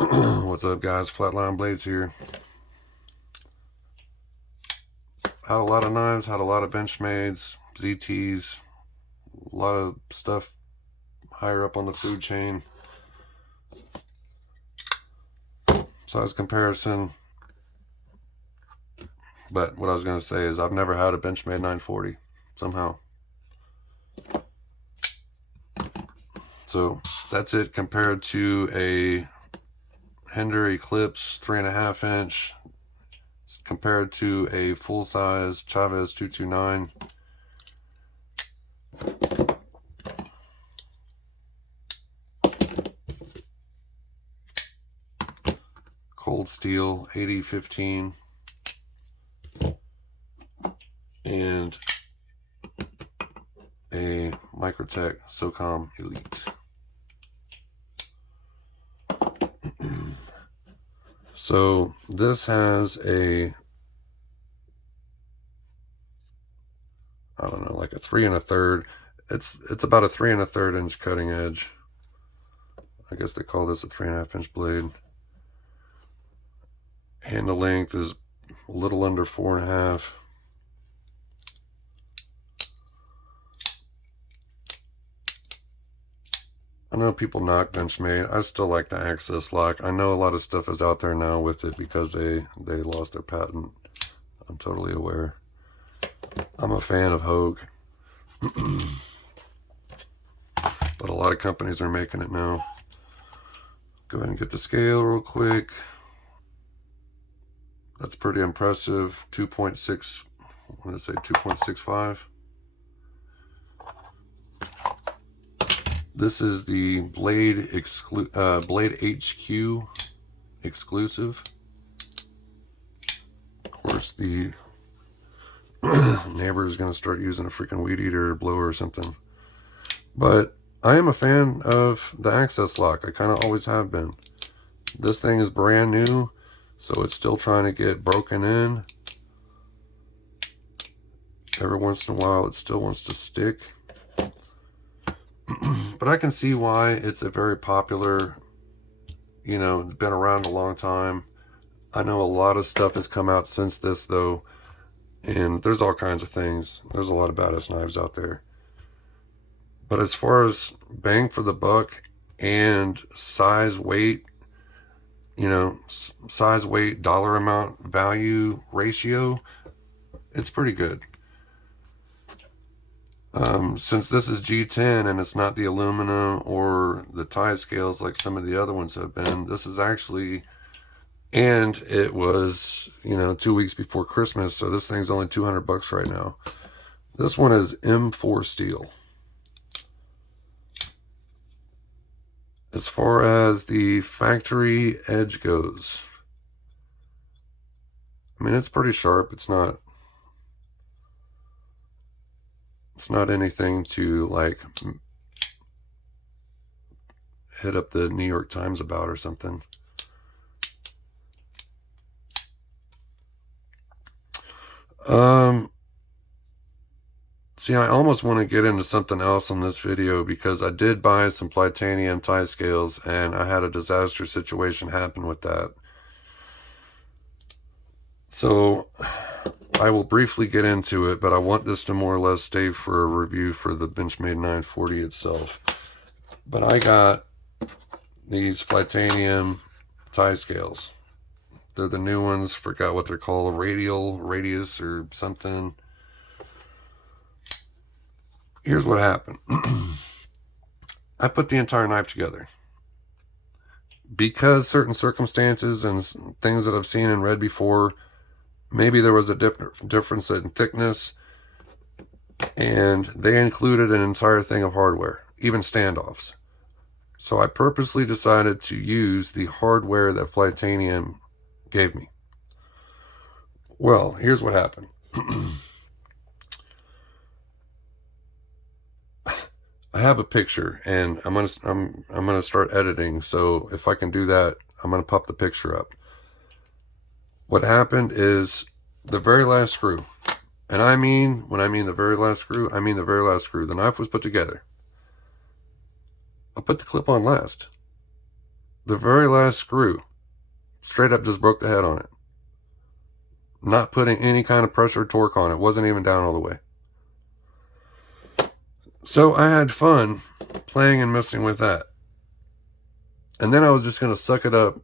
What's up, guys? Flatline Blades here. Had a lot of knives, had a lot of Benchmades, ZTs, a lot of stuff higher up on the food chain. Size comparison. But what I was going to say is I've never had a Benchmade 940 somehow. So that's it compared to a Hender Eclipse 3.5 inch. It's compared to a full size Chavez 229. Cold steel 8015. And a Microtech SOCOM Elite. So this has a, I don't know, like a 3 1/3. It's about a 3 1/3 inch cutting edge. I guess they call this a 3.5 inch blade. Handle length is a little under 4.5. I know people knock Benchmade. I still like the access lock. I know a lot of stuff is out there now with it because they lost their patent. I'm totally aware. I'm a fan of Hogue. But a lot of companies are making it now. Go ahead and get the scale real quick. That's pretty impressive. 2.6, what did I say, 2.65. This is the Blade HQ exclusive. Of course, the neighbor is going to start using a freaking weed eater or blower or something. But I am a fan of the access lock. I kind of always have been. This thing is brand new, so it's still trying to get broken in. Every once in a while, it still wants to stick. But I can see why it's a very popular, you know, it's been around a long time. I know a lot of stuff has come out since this, though, and there's all kinds of things. There's a lot of badass knives out there. But as far as bang for the buck and size, weight, you know, size, weight, dollar amount, value ratio, it's pretty good. Since this is G10 and it's not the aluminum or the tie scales like some of the other ones have been, this is actually, and it was, you know, 2 weeks before Christmas, so this thing's only 200 bucks right now. This one is M4 steel. As far as the factory edge goes, I mean, it's pretty sharp. It's not anything to like hit up the New York Times about or something. See, I almost want to get into something else on this video because I did buy some Flytanium tie scales and I had a disaster situation happen with that. So I will briefly get into it, but I want this to more or less stay for a review for the Benchmade 940 itself. But I got these Flytanium tie scales. They're the new ones, forgot what they're called, radius or something. Here's what happened. I put the entire knife together. Because certain circumstances and things that I've seen and read before, maybe there was a difference in thickness, and they included an entire thing of hardware, even standoffs. So I purposely decided to use the hardware that Flytanium gave me. Well, here's what happened. I have a picture, and I'm gonna start editing. So if I can do that, I'm gonna pop the picture up. What happened is the very last screw, and I mean, when I mean the very last screw, I mean the very last screw. The knife was put together. I put the clip on last. The very last screw, straight up just broke the head on it. Not putting any kind of pressure or torque on it. Wasn't even down all the way. So I had fun playing and messing with that. And then I was just going to suck it up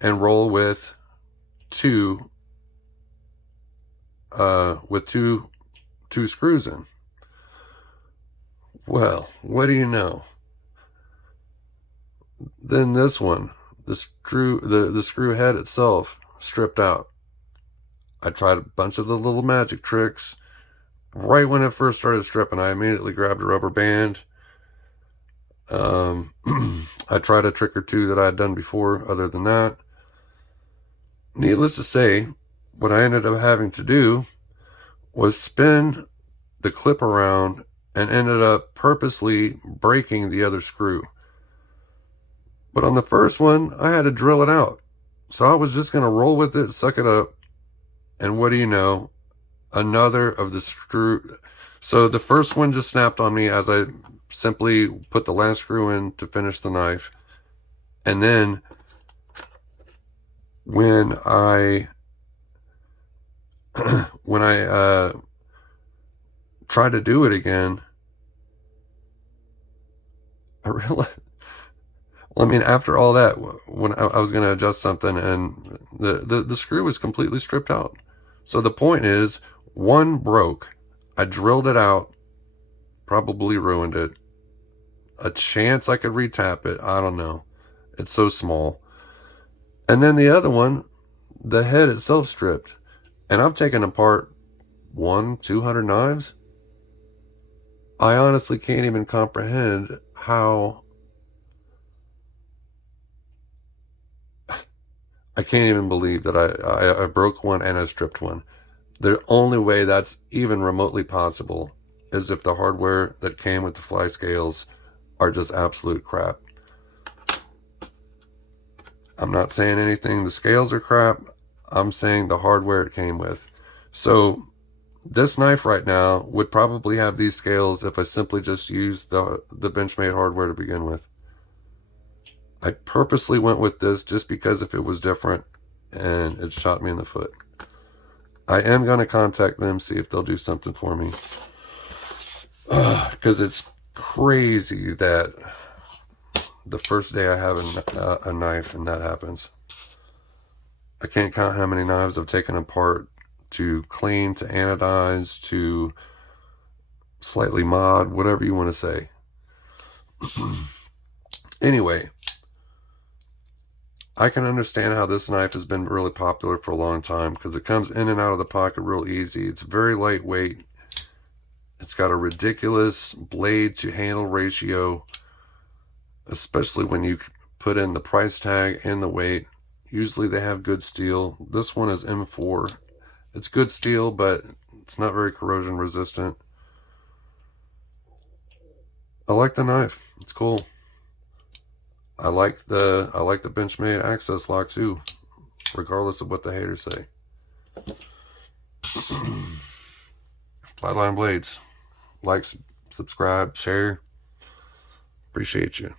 and roll with two screws in. Well, what do you know? Then this one, the screw head itself stripped out. I tried a bunch of the little magic tricks. Right when it first started stripping, I immediately grabbed a rubber band. I tried a trick or two that I had done before. Other than that, needless to say, what I ended up having to do was spin the clip around and ended up purposely breaking the other screw. But on the first one, I had to drill it out. So I was just going to roll with it, suck it up. And what do you know? Another of the screw. So the first one just snapped on me as I simply put the last screw in to finish the knife. And then when I tried to do it again, I realized, well, I mean, after all that, when I was going to adjust something and the screw was completely stripped out. So the point is, one broke. I drilled it out, probably ruined it. A chance I could retap it, I don't know. It's so small. And then the other one, the head itself stripped. And I've taken apart 200 knives. I honestly can't even comprehend how... I can't even believe that I broke one and I stripped one. The only way that's even remotely possible is if the hardware that came with the fly scales are just absolute crap. I'm not saying anything, the scales are crap. I'm saying the hardware it came with. So this knife right now would probably have these scales if I simply just used the Benchmade hardware to begin with. I purposely went with this just because if it was different, and it shot me in the foot. I am going to contact them, see if they'll do something for me. Because it's crazy that the first day I have a knife and that happens. I can't count how many knives I've taken apart to clean, to anodize, to slightly mod, whatever you want to say. Anyway, I can understand how this knife has been really popular for a long time because it comes in and out of the pocket real easy. It's very lightweight. It's got a ridiculous blade to handle ratio, especially when you put in the price tag and the weight. Usually they have good steel. This one is M4. It's good steel, but it's not very corrosion resistant. I like the knife. It's cool. I like the Benchmade access lock too, regardless of what the haters say. Flatline Blades. Like, subscribe, share. Appreciate you.